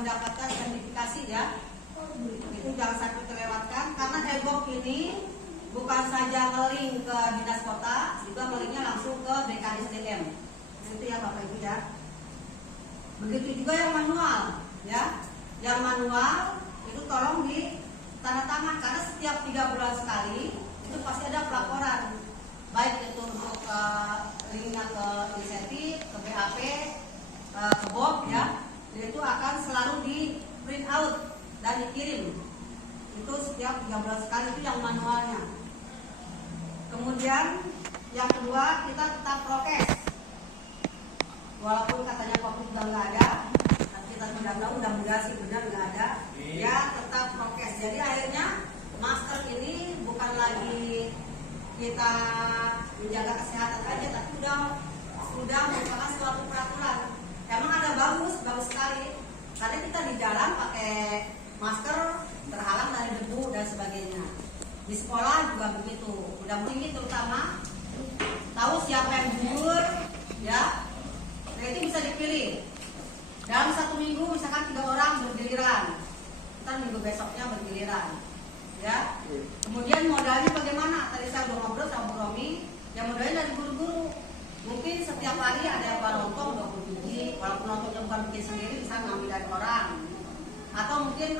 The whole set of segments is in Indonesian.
mendapatkan sertifikasi ya. Itu jangan sampai terlewatkan karena e-box ini bukan saja nge-link ke dinas kota, juga nge-linknya langsung ke BKSDM. Itu ya Bapak Ibu ya. Begitu juga yang manual ya. Yang manual itu tolong di tanda tangan karena setiap 3 bulan sekali itu pasti ada pelaporan, baik itu untuk linknya ke insentif, ke BAP, ke BOP ya, itu akan selalu di print out dan dikirim. Itu setiap 3 bulan sekali, itu yang manualnya. Kemudian yang kedua, kita tetap prokes. Walaupun katanya COVID sudah nggak ada, kita sudah tahu mudah-mudahan sih benar nggak ada, ya tetap prokes. Jadi akhirnya masker ini bukan lagi kita menjaga kesehatan aja, tapi sudah merupakan suatu peraturan. Emang ada bagus sekali. Karena kita di jalan pakai masker, terhalang dari debu dan sebagainya. Di sekolah juga begitu. Udah tinggi terutama tahu siapa yang gugur, ya. Nah itu bisa dipilih. Dalam 1 minggu misalkan 3 orang bergiliran, ntar minggu besoknya bergiliran. Ya, kemudian modalnya bagaimana? Tadi saya udah ngobrol sama Bu Romi, yang modalnya dari guru-guru. Mungkin setiap hari ada yang lontong 20 biji, walaupun lontongnya bukan bikin sendiri, bisa ngambil dari orang. Atau mungkin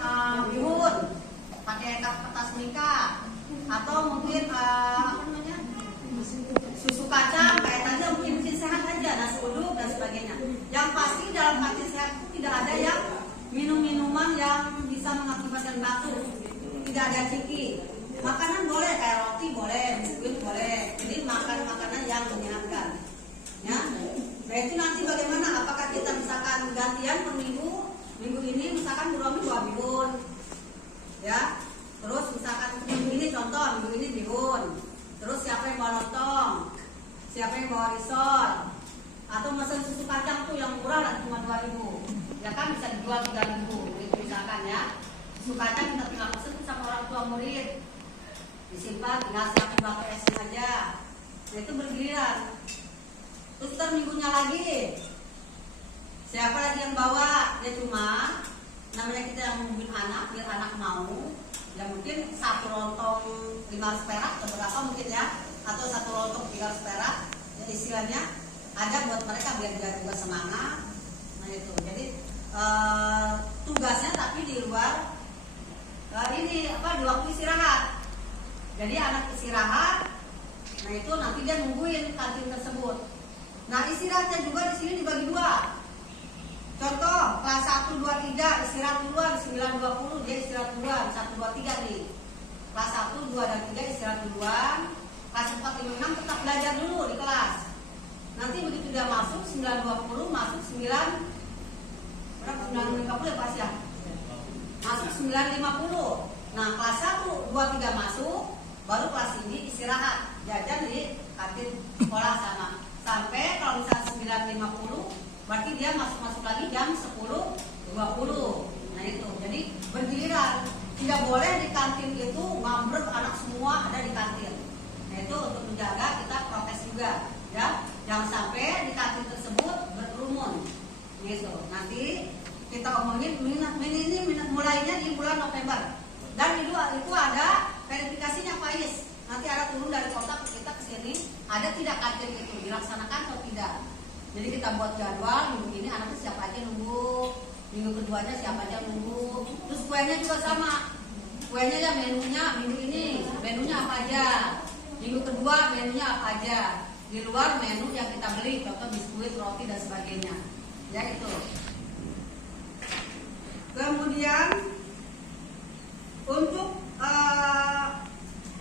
bihun, pakai kertas mika, atau mungkin susu kacang, kayak tadi mungkin sehat aja, nasi uduk dan sebagainya. Yang pasti dalam kantin sehat itu tidak ada yang minum-minuman yang bisa mengakibatkan batuk. Tidak ada ciki. Makanan boleh, kayak roti boleh, biskuit boleh. Jadi makan makanan yang menyenangkan. Ya. Nah itu nanti bagaimana? Apakah kita misalkan gantian per minggu? Minggu ini misalkan Bu Romi bawa bihun, ya. Terus misalkan minggu ini contoh, minggu ini bihun. Terus siapa yang bawa lontong? Siapa yang bawa risol? Atau mesen susu kacang tuh yang murah lah cuma 2.000. Ya kan bisa dijual 3.000. Itu misalkan ya. Susu kacang kita tinggal pesen sama orang tua murid, disimpan tinggal siapin batu esnya aja. Nah itu bergiliran. Terus ntar minggunya lagi siapa lagi yang bawa? Ya cuma namanya kita yang nungguin anak, biar anak mau. Ya mungkin 1 lontong 5 perak atau berapa mungkin ya, atau 1 lontong 3 perak. Ya istilahnya ada buat mereka biar dia juga semangat. Nah itu jadi tugasnya tapi di luar di waktu istirahat. Jadi anak istirahat, nah itu nanti dia nungguin kantin tersebut. Nah istirahatnya juga di sini dibagi 2. Contoh kelas 1, 2, 3 istirahat duluan 9.20 dia istirahat duluan 1, 2, 3 nih. Kelas 1, 2 dan 3 istirahat duluan. Kelas 4, 5, 6 tetap belajar dulu di kelas. Nanti begitu dia masuk 9.20 masuk 9 berapa 9.50 ya Pak ya? Masuk 9.50. Nah kelas 1, 2, 3 masuk, baru kelas ini istirahat, jajan di kantin sekolah sana. Sampai kalau misalnya 9.50, berarti dia masuk lagi jam 10.20. Nah itu, jadi bergiliran. Tidak boleh di kantin itu ngambrek anak semua ada di kantin. Nah itu untuk menjaga kita prokes juga, ya. Jangan sampai di kantin tersebut berkerumun. Gitu. Nanti kita omongin ini mulainya di bulan November. Dan itu ada verifikasinya Pak Is. Nanti ada turun dari kota kita ke sini, ada tidak kantin itu dilaksanakan atau tidak. Jadi kita buat jadwal, minggu ini anaknya siapa aja nunggu, minggu keduanya siapa aja nunggu. Terus kuenya juga sama. Kuenya ya menunya minggu ini menunya apa aja. Minggu kedua menunya apa aja. Di luar menu yang kita beli, contoh biskuit, roti dan sebagainya. Ya itu. Kemudian untuk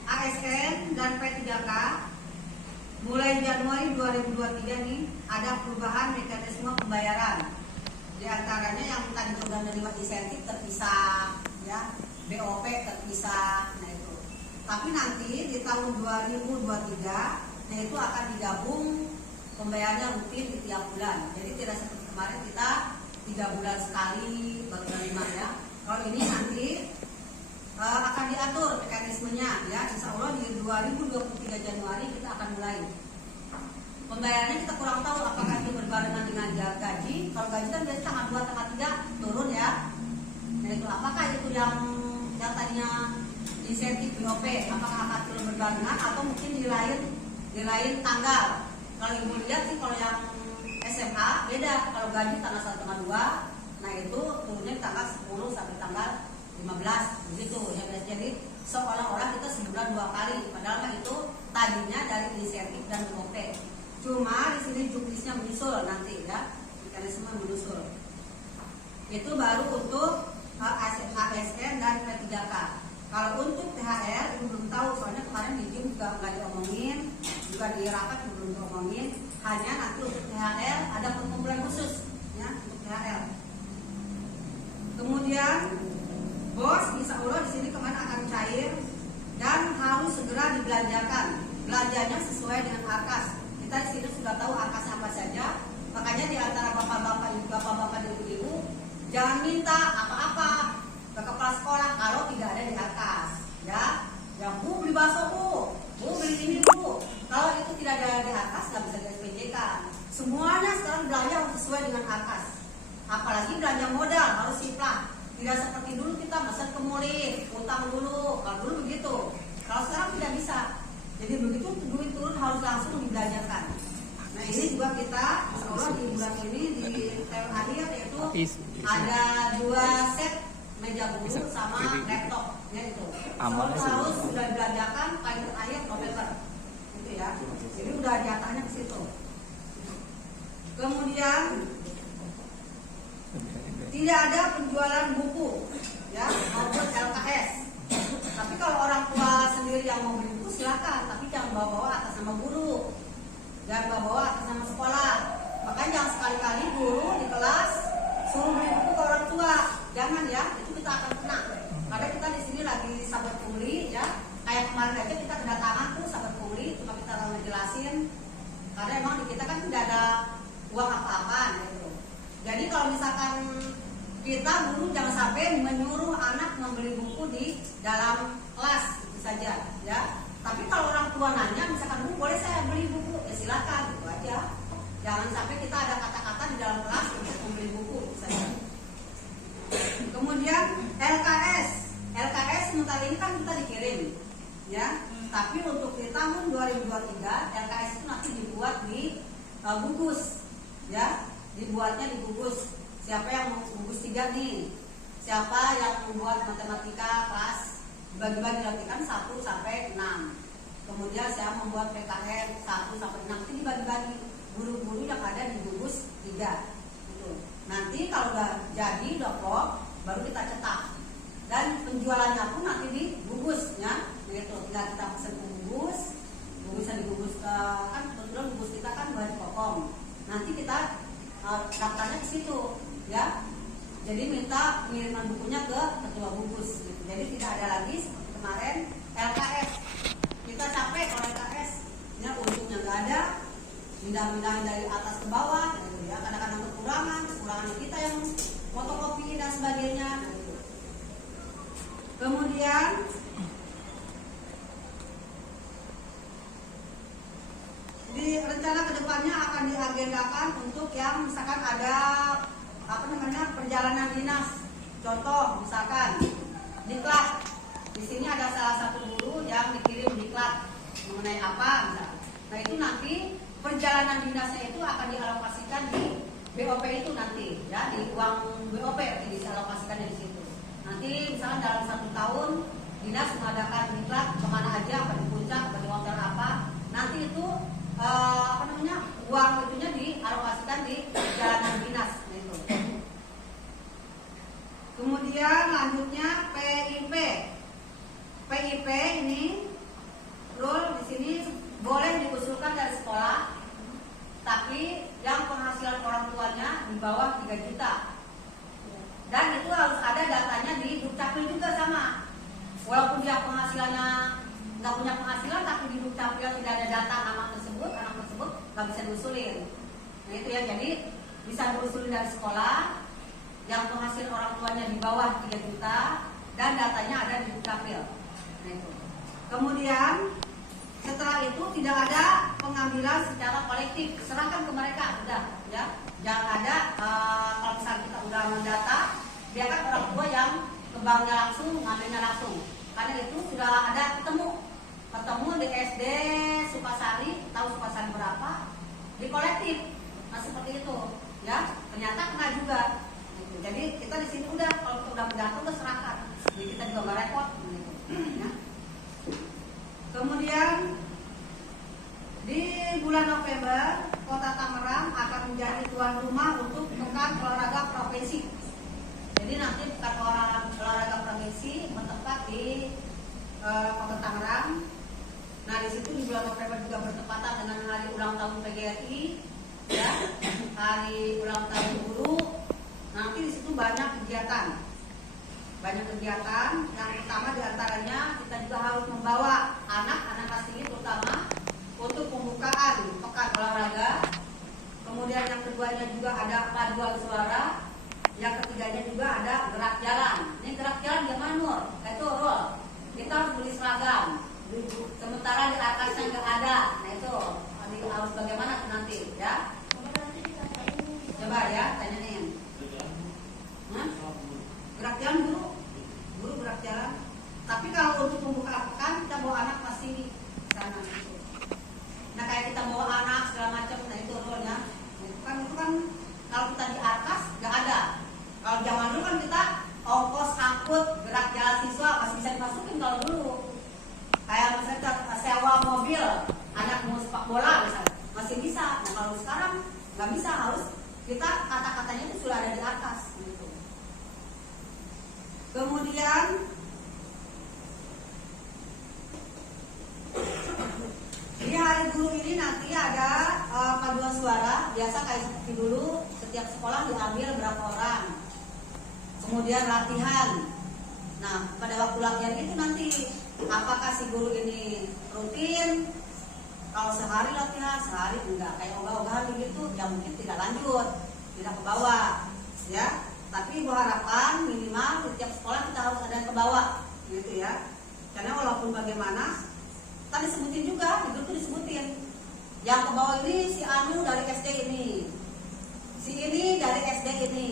ASN dan P3K mulai Januari 2023 nih ada perubahan mekanisme pembayaran. Di antaranya yang tadi sudah menerima insentif terpisah, ya, BOP terpisah. Nah itu. Tapi nanti di tahun 2023, nah itu akan digabung pembayarannya rutin di tiap bulan. Jadi tidak seperti kemarin kita 3 bulan sekali baru menerima ya. Kalau ini nanti akan diatur mekanismenya ya. Insya Allah di 2023 Januari kita akan mulai. Pembayarannya kita kurang tahu apakah itu berbarengan dengan gaji. Kalau gaji kan biasanya tanggal 2, tanggal 3 turun ya. Nah itu apakah itu yang tadinya insentif BOP, apakah akan turun berbarengan atau mungkin di lain tanggal. Kalau ibu lihat sih kalau yang SMA beda, kalau gaji tanggal 1 tanggal 2, nah itu turunnya tanggal 10 sampai tanggal 15 begitu ya. Jadi seolah-olah kita sebulan 2 kali, padahal kan itu tadinya dari insentif dan BOP. Cuma di sini juknisnya menyusul nanti ya, mekanisme menyusul. Itu baru untuk ASN dan P3K. Kalau untuk THR ibu belum tahu, soalnya kemarin di Zoom juga nggak diomongin, juga di rapat belum diomongin. Hanya nanti untuk THR ada perkumpulan khusus ya untuk THR. Kemudian bos insya Allah di sini kemarin akan cair dan harus segera dibelanjakan. Belanjanya sesuai dengan AKAS. Kita di sini sudah tahu AKASnya apa saja. Makanya di antara bapak-bapak dan ibu-ibu jangan minta apa-apa ke kepala sekolah kalau tidak ada di AKAS ya. Ya bu beli bakso bu beli ini bu. Kalau itu tidak ada di AKAS nggak bisa di SPJK. Semuanya sekarang belanja harus sesuai dengan AKAS. Apalagi belanja modal harus siplah. Tidak seperti dulu kita mesen ke murid, utang dulu. Kalau dulu begitu. Kalau sekarang tidak bisa. Jadi begitu duit turun harus langsung dibelanjakan. Nah ini juga kita insya Allah di bulan ini di tahun akhir yaitu ada 2 set meja guru sama laptop ya itu. Harus sudah dibelanjakan paling terakhir November. Gitu ya. Jadi udah jatahnya ke situ. Kemudian tidak ada penjualan buku ya maupun LKS. Tapi kalau orang tua sendiri yang mau beli buku silakan, tapi jangan bawa-bawa atas nama guru. Jangan bawa-bawa atas nama sekolah. Makanya jangan sekali-kali guru di kelas suruh beli buku ke orang tua. Jangan ya, itu kita akan kena. Karena kita di sini lagi sahabat pungli ya. Kayak kemarin aja kita kedatangan tuh sahabat pungli, cuma kita ngejelasin. Karena emang di kita kan tidak ada uang apa-apa gitu. Jadi kalau misalkan kita guru jangan sampai menyuruh anak membeli buku di dalam kelas itu saja ya. Tapi kalau orang tua nanya misalkan bu boleh saya beli buku ya silakan gitu aja. Jangan sampai kita ada kata-kata di dalam kelas untuk membeli buku itu saja. Kemudian LKS sementara ini kan kita dikirim ya. Tapi untuk di tahun 2023 LKS itu nanti dibuat di gugus ya. Dibuatnya di gugus. Siapa yang mau gugus 3 nih? Siapa yang membuat matematika kelas dibagi-bagi latihan 1 sampai 6. Kemudian saya membuat PKN 1 sampai 6 itu dibagi-bagi guru-guru yang ada di gugus 3. Gitu. Nanti kalau udah jadi doklok baru kita cetak. Dan penjualannya pun nanti di gugusnya. Gitu. Tinggal kita pesen ke gugus. Gugusnya di gugus kan kebetulan gugus kita kan bahan kokom. Nanti kita daftarnya ke situ ya. Jadi minta pengiriman bukunya ke ketua gugus gitu. Jadi tidak ada lagi seperti kemarin LKS. Kita capek kalau LKS ya, untungnya nggak ada, pindah-pindahin dari atas ke bawah gitu ya. Kadang-kadang kekurangan kita yang fotokopi dan sebagainya gitu. Kemudian di rencana kedepannya akan diagendakan untuk yang misalkan ada perjalanan dinas. Contoh misalkan diklat. Di sini ada salah satu guru yang dikirim diklat mengenai apa misalkan. Nah itu nanti perjalanan dinasnya itu akan dialokasikan di BOP itu nanti ya, di uang BOP dialokasikan dari situ. Nanti misalkan dalam 1 tahun dinas mengadakan diklat kemana aja, apa di puncak, apa di hotel apa. Nanti itu uang itunya dialokasikan di perjalanan dinas itu. Kemudian lanjutnya PIP ini rule di sini boleh diusulkan dari sekolah, tapi yang penghasilan orang tuanya di bawah 3 juta. Dan itu harus ada datanya di Dukcapil juga sama. Walaupun dia penghasilannya nggak punya penghasilan, tapi di Dukcapil tidak ada data anak tersebut nggak bisa diusulin. Nah itu ya, jadi bisa diusulin dari sekolah yang penghasilan orang tuanya di bawah 3 juta dan datanya ada di Dukcapil. Nah itu. Kemudian setelah itu tidak ada pengambilan secara kolektif, serahkan ke mereka udah ya. Jangan ada kalau misalnya kita udah mendata biarkan orang tua yang ke banknya langsung, ngambilnya langsung. Karena itu sudah ada ketemu di SD Sukasari, tahu Sukasari berapa, di kolektif. Nah seperti itu, ya. Ternyata kena juga. Jadi kita di sini udah, kalau kita udah mendapat udah serahkan. Jadi kita juga nggak repot. Ya. Kemudian di bulan November, Kota Tangerang akan menjadi tuan rumah untuk Pekan Olahraga Provinsi. Jadi nanti Pekan Olahraga Provinsi bertempat di Kota Tangerang. Nah di situ di bulan November juga bertepatan dengan hari ulang tahun PGRI, ya, hari ulang tahun guru. Nanti di situ banyak kegiatan. Yang pertama diantaranya kita juga harus membawa anak-anak kelas tinggi terutama untuk pembukaan pekan olahraga. Kemudian yang keduanya juga ada paduan suara. Yang ketiganya juga ada gerak jalan. Ini gerak jalan gimana Nur? Itu roll. Kita harus beli seragam. Sementara di atasnya nggak ada. Nah itu harus bagaimana nanti ya? Coba ya tanyain. Gerak jalan guru gerak jalan. Tapi kalau untuk pembukaan pekan kita bawa anak pasti sana. Nah kayak kita bawa anak segala macam, nah itu rollnya. Itu kan kalau kita di atas nggak ada. Kalau zaman dulu kan kita ongkos angkut gerak jalan siswa masih bisa dimasukin kalau dulu. Kayak misalnya sewa mobil, anak mau sepak bola misalnya, masih bisa. Nah kalau sekarang nggak bisa, harus kita kata-katanya itu sudah ada di atas. Gitu. Kemudian di hari guru ini nanti ada paduan suara. Biasa kayak seperti dulu, setiap sekolah diambil berapa orang. Kemudian latihan. Nah pada waktu latihan itu nanti apakah si guru ini rutin? Kalau sehari latihan, sehari enggak. Kayak ogah-ogahan begitu, ya mungkin tidak lanjut, tidak ke bawah, ya. Tapi ibu harapan minimal di tiap sekolah kita harus ada yang ke bawah, gitu ya. Karena walaupun bagaimana, tadi disebutin juga, di grup itu disebutin. Yang ke bawah ini si Anu dari SD ini, si ini dari SD ini,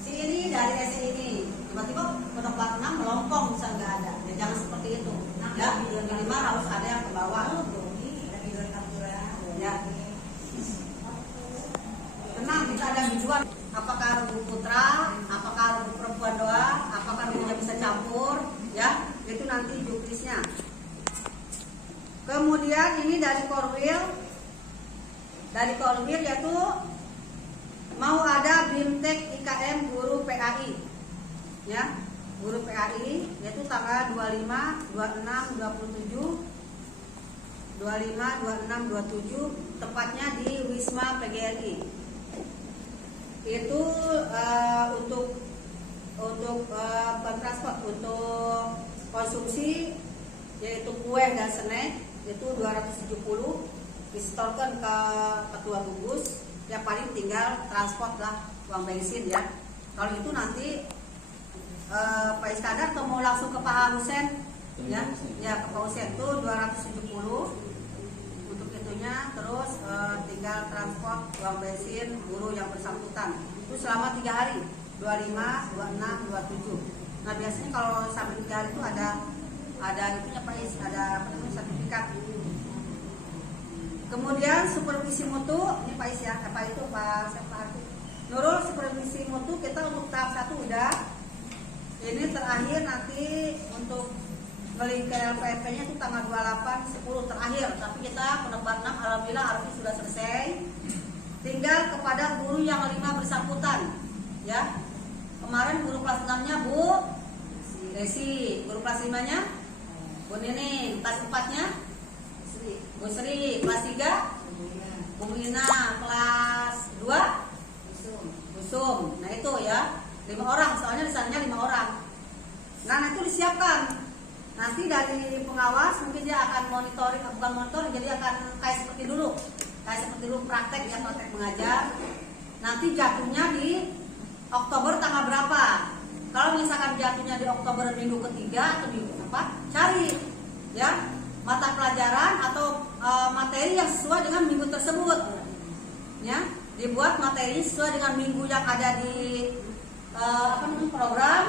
si ini dari SD ini. Tiba-tiba menambah 6 melompong bisa nggak ada. Ya, jangan seperti itu. Ya, minimal harus ada yang ke bawah. Ya. Tenang, kita ada tujuan. Apakah rumput putra, apakah rumput perempuan doang, apakah gurunya bisa campur, ya, itu nanti juknisnya. Kemudian ini dari Korwil yaitu mau ada BIMTEK IKM guru PAI, ya, guru PAI yaitu tanggal 25, 26, 27, tepatnya di Wisma PGRI. Itu untuk transport, untuk konsumsi yaitu kue dan snack itu 270 disetorkan ke ketua gugus, ya paling tinggal transport lah, uang bensin ya. Kalau itu nanti Pak Iskandar atau mau langsung ke Pak Husen ya, ke Pak Husen itu 270 untuk itunya, terus tinggal transport, uang bensin guru yang bersangkutan itu selama 3 hari 25, 26, 27. Nah biasanya kalau sampai 3 hari itu ada itunya Pak Is, ada sertifikat. Kemudian supervisi mutu, ini Pak Is ya, apa itu Pak Nurul, supervisi mutu kita untuk tahap 1 udah. Ini terakhir nanti untuk beli ke LPMP-nya itu tanggal 28/10 terakhir, tapi kita penebak 6 alhamdulillah harusnya sudah selesai. Tinggal kepada guru yang 5 bersangkutan, ya. Kemarin guru kelas 6-nya Bu Desi, guru kelas 5-nya Bu Nining, kelas 4-nya Bu Sri, kelas 3 Bu Ina, kelas 2 Busum. Nah itu ya, 5 orang, soalnya disanya 5 orang. Nah itu disiapkan. Nanti dari pengawas mungkin dia akan monitoring, bukan monitoring, jadi akan kayak seperti dulu praktek ya, praktek mengajar. Nanti jatuhnya di Oktober tanggal berapa? Kalau misalkan jatuhnya di Oktober minggu ketiga atau minggu keempat, cari ya mata pelajaran atau materi yang sesuai dengan minggu tersebut, ya. Dibuat materi sesuai dengan minggu yang ada di program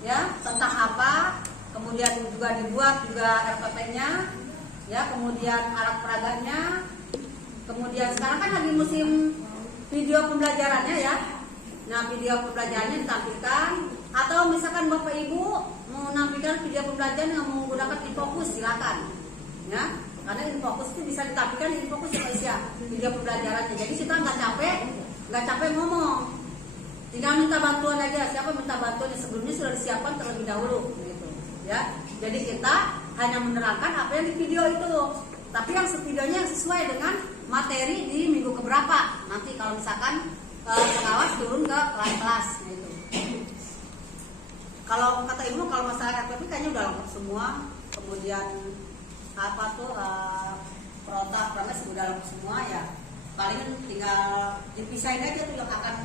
ya tentang apa, kemudian juga dibuat juga RPP-nya ya, kemudian alat peraganya, kemudian sekarang kan lagi musim video pembelajarannya ya. Nah, video pembelajarannya ditampilkan, atau misalkan Bapak Ibu mau menampilkan video pembelajaran yang menggunakan InFocus, silakan ya, karena InFocus itu bisa ditampilkan di InFocus ya video pembelajarannya. Jadi kita nggak capek ngomong, tinggal minta bantuan aja. Siapa minta bantuan yang sebelumnya sudah disiapkan terlebih dahulu gitu ya. Jadi kita hanya menerangkan apa yang di video itu, tapi yang videonya yang sesuai dengan materi di minggu keberapa. Nanti kalau misalkan pengawas turun ke kelas-kelas gitu. Kalau kata Ibu, kalau masalah RPP kayaknya udah lengkap semua. Kemudian apa tuh promes udah lengkap semua ya. Paling tinggal dipisahin aja tuh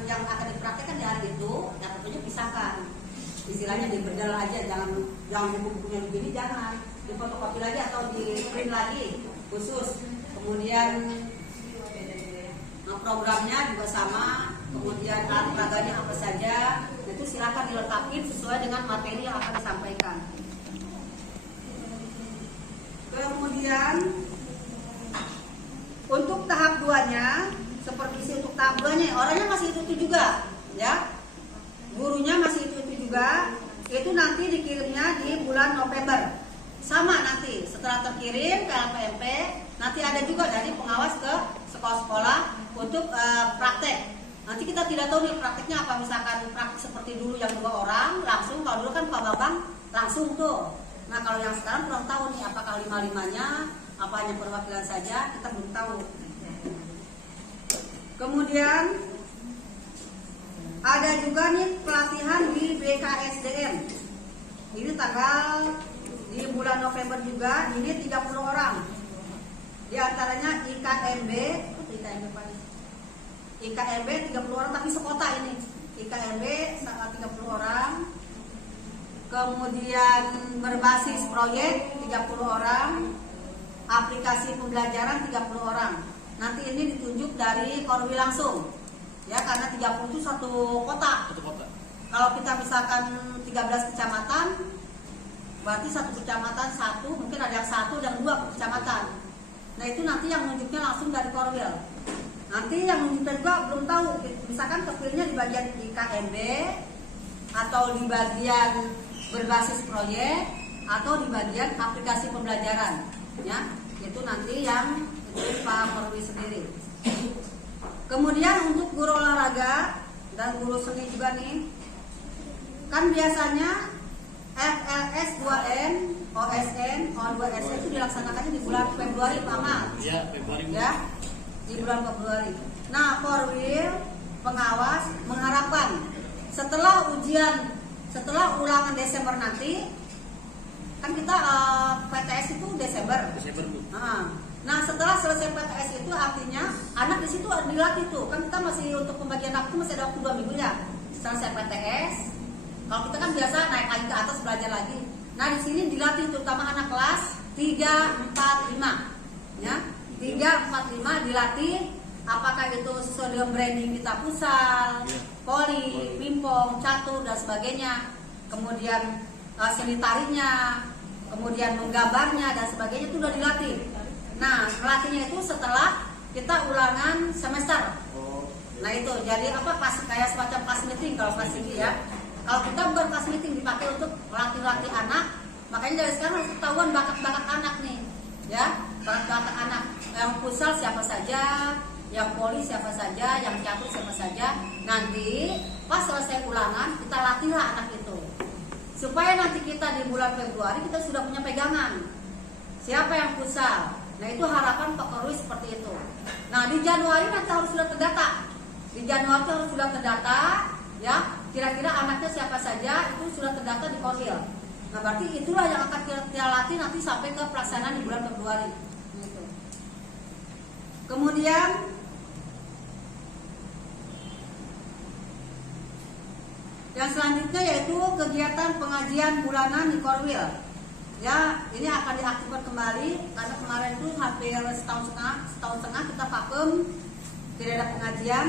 yang akan dipraktekkan di hari itu, yang tentunya pisahkan. Istilahnya dibedel aja, jangan buku-bukunya begini, jangan difotokopi lagi atau di print lagi khusus. Kemudian programnya juga sama, kemudian alat peraganya apa saja, itu silakan dilengkapi sesuai dengan materi yang akan disampaikan. Kemudian untuk tahap 2-nya, seperti untuk tahap 2-nya, orangnya masih itu juga ya, gurunya masih itu juga. Itu nanti dikirimnya di bulan November. Sama nanti setelah terkirim ke LPMP, nanti ada juga dari pengawas ke sekolah-sekolah untuk praktek. Nanti kita tidak tahu nih prakteknya apa, misalkan praktek seperti dulu yang 2 orang langsung. Kalau dulu kan Pak Babang langsung tuh. Nah, kalau yang sekarang kurang tahu nih, apakah 5-5-nya, apa hanya perwakilan saja, kita belum tahu. Kemudian ada juga nih pelatihan di BKSDM. Ini tanggal di bulan November juga, ini 30 orang. Di antaranya IKMB 30 orang, tapi sekota ini. IKMB 30 orang. Kemudian berbasis proyek 30 orang. Aplikasi pembelajaran 30 orang. Nanti ini ditunjuk dari Korwil langsung. Ya, karena 30 itu satu kota. Kalau kita misalkan 13 kecamatan, berarti satu kecamatan satu, mungkin ada yang 1 dan 2 kecamatan. Nah, itu nanti yang nunjuknya langsung dari Korwil. Nanti yang nunjuknya juga belum tahu, misalkan kepilihnya di bagian IKMB atau di bagian berbasis proyek atau di bagian aplikasi pembelajaran. Ya, itu nanti yang itu Pak Korwil sendiri. Kemudian untuk guru olahraga dan guru seni juga nih, kan biasanya FLS 2N, OSN, O2SN itu dilaksanakannya di bulan Februari, Pak Ahmad. Iya, Februari. Ya, di bulan Februari. Nah, Korwil pengawas mengharapkan setelah ulangan Desember nanti, kan kita PTS itu Desember. Nah, setelah selesai PTS itu artinya anak di situ dilatih tuh. Kan kita masih untuk pembagian waktu masih ada waktu 2 minggu ya. Selesai PTS. Kalau kita kan biasa naik lagi ke atas belajar lagi. Nah, di sini dilatih terutama anak kelas 3, 4, 5. Ya. 3, 4, 5 dilatih apakah itu sesuai dengan branding kita, futsal, voli, pingpong, catur dan sebagainya. Kemudian seni tarinya, kemudian menggambarnya dan sebagainya itu sudah dilatih. Nah, melatihnya itu setelah kita ulangan semester. Nah, itu jadi apa, pas kayak semacam class meeting kalau kelas tinggi ya. Kalau kita bukan class meeting, dipakai untuk melatih anak. Makanya dari sekarang harus ketahuan bakat-bakat anak nih, ya, bakat-bakat anak. Yang futsal siapa saja, yang voli siapa saja, yang catur siapa saja. Nanti pas selesai ulangan kita latihlah anak itu, supaya nanti kita di bulan Februari kita sudah punya pegangan siapa yang futsal. Nah, itu harapan Pak Korwil seperti itu. Nah, di Januari nanti harus sudah terdata. Di Januari harus sudah terdata, ya. Kira-kira anaknya siapa saja itu sudah terdata di Korwil. Nah, berarti itulah yang akan kita latih nanti sampai ke pelaksanaan di bulan Februari. Gitu. Kemudian yang selanjutnya yaitu kegiatan pengajian bulanan di Korwil. Ya, ini akan diaktifkan kembali karena kemarin itu hampir setahun setengah kita vakum, tidak ada pengajian.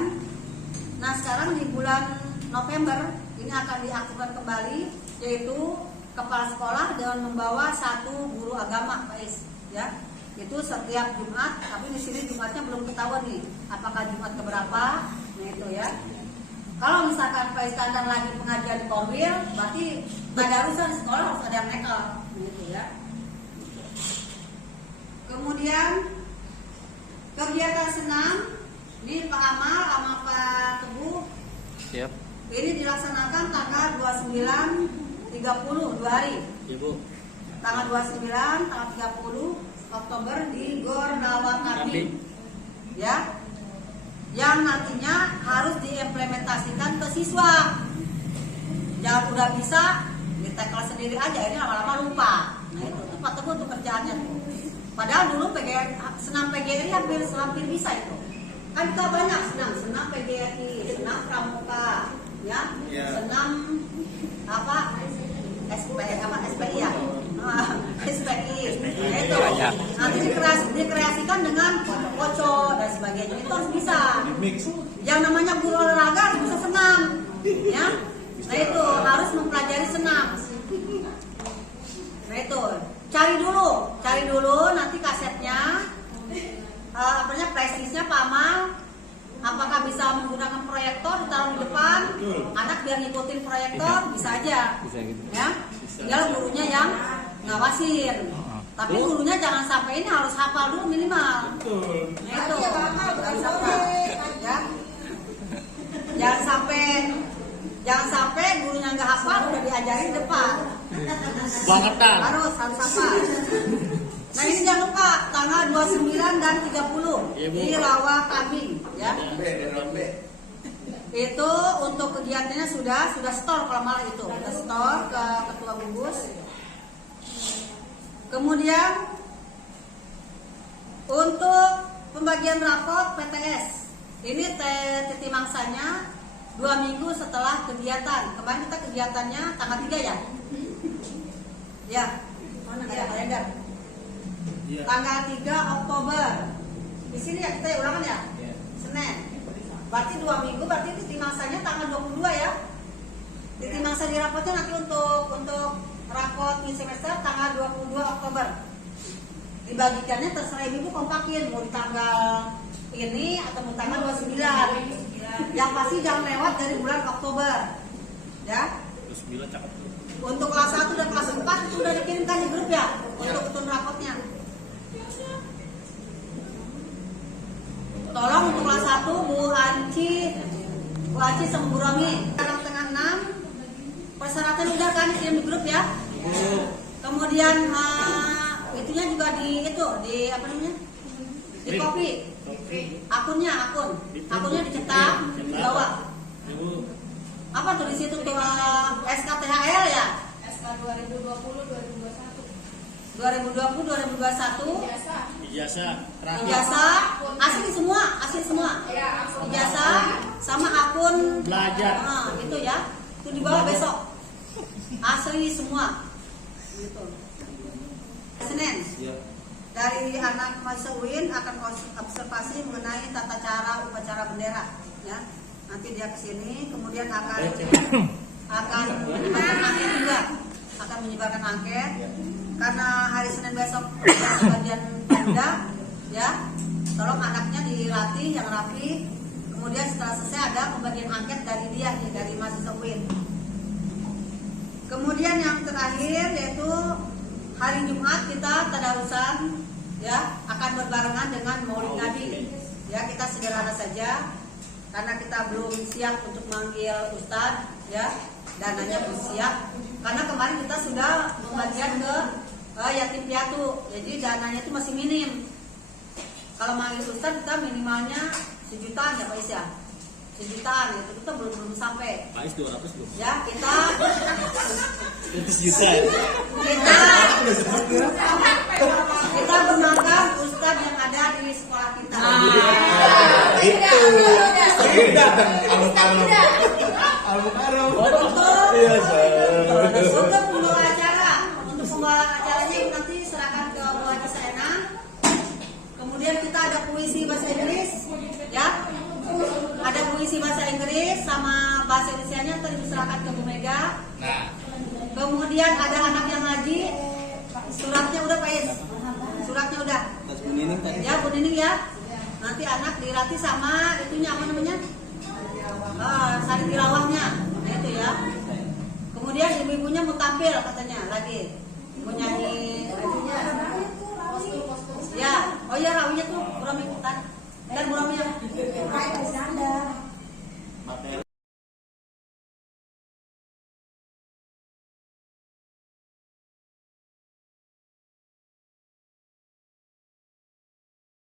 Nah, sekarang di bulan November ini akan diaktifkan kembali, yaitu kepala sekolah dengan membawa 1 guru agama, Pak Is, ya. Itu setiap Jumat, tapi di sini Jumatnya belum ketahuan nih, apakah Jumat keberapa, nah itu ya. Kalau misalkan Pak Iskandar lagi pengajian di Korwil, berarti tadarusan di sekolah harus ada yang nekel, gitu ya. Kemudian kegiatan senam ini Pak Amal sama Pak Teguh. Siap. Ini dilaksanakan tanggal 29, 30 2 hari. Ibu. Tanggal 29, tanggal 30 Oktober di Gor Nawakati. Ya. Yang nantinya harus diimplementasikan ke siswa. Jangan udah bisa ditekel sendiri aja, ini lama-lama lupa. Nah itu Pak Teguh untuk kerjaannya tuh. Padahal dulu senam PGRI hampir bisa itu. Kan kita banyak senam PGRI, senam pramuka, ya, senam apa SPI ya, SPI, itu. Nanti dikreasikan dengan koco dan sebagainya. Itu harus bisa. Yang namanya guru olahraga harus bisa senam, ya. Nah itu harus mempelajari senam. Nah itu cari dulu nanti kasetnya, presisnya Pak Amal. Apakah bisa menggunakan proyektor ditaruh di depan, anak biar ngikutin proyektor, bisa aja, gitu. ya. Tinggal gurunya yang ngawasin. Tapi gurunya jangan sampai ini harus hafal dulu minimal. Nah itu jangan sampai, ya. Jangan sampai gurunya nggak hafal udah diajarin di depan. Bangetan. Harus hafal. Nah ini jangan lupa tanggal 29 dan 30 di Rawa Kambing, ya. Itu untuk kegiatannya sudah store kalau malah itu, sudah store ke ketua gugus. Kemudian untuk pembagian rapot PTS, ini titi mangsanya 2 minggu setelah kegiatan. Kemarin kita kegiatannya tanggal 3 ya? Ya, mana ada kalender? Tanggal 3 Oktober. Di sini ya kita ulangan ya? Senin. Berarti 2 minggu, berarti titi mangsanya tanggal 22 ya? Titi mangsa di rapotnya nanti untuk rapot mid semester tanggal 22 Oktober. Dibagikannya terserah ibu kompakin mau di tanggal ini atau mau tanggal 29. Yang pasti jangan lewat dari bulan Oktober. Ya. 29 cakep. Untuk kelas 1 dan kelas 4 itu sudah dikirimkan di grup ya untuk ketun rapotnya. Tolong untuk kelas 1 Bu Anci sama Bu Romi. Sekarang tengah 6 persyaratan udah kan dikirim di grup ya. Kemudian itunya juga di apa namanya? Di copy. Akunnya dicetak di bawah. Apa tuh di situ tuh SKTHL ya? SK 2020 2021. 2020 2021. Ijazah. Asli semua. Ijazah sama akun Belajar. Itu ya. Itu di bawah besok. Asli semua. Gitu. Senin. Dari anak mahasiswa UIN akan observasi mengenai tata cara upacara bendera, ya. Nanti dia kesini, kemudian akan angket juga, akan menyebarkan angket. Karena hari Senin besok bagian Pemda, ya. Tolong anaknya dilatih yang rapi. Kemudian setelah selesai ada pembagian angket dari dia nih, dari mahasiswa UIN. Kemudian yang terakhir yaitu hari Jumat kita tadarusan, ya, akan berbarengan dengan Maulid Nabi. Ya, kita sederhana saja karena kita belum siap untuk manggil ustadz, ya, dananya belum siap. Karena kemarin kita sudah pembagian ke yatim piatu, jadi dananya itu masih minim. Kalau manggil ustadz kita minimalnya 1 jutaan ya Pak Is ya. 1 jutaan itu kita belum sampai. Pak Is 200 belum? Ya, kita 100 juta. Kita gunakan ustadz yang ada di sekolah kita. Itu. Untuk pembawa acaranya nanti serahkan ke Bu Haji Saenang. Kemudian kita ada puisi bahasa Inggris, ya. Ada puisi bahasa Inggris sama bahasa Indonesianya tadi diserahkan ke Bu Nining ya. Nanti anak dilatih sama itunya apa namanya? Sari tilawahnya. Nah itu ya. Kemudian ibu-ibunya mau tampil katanya lagi. Mau nyanyi. Ya, oh ya rawinya tuh kurang ikutan. Dan kurangnya Materi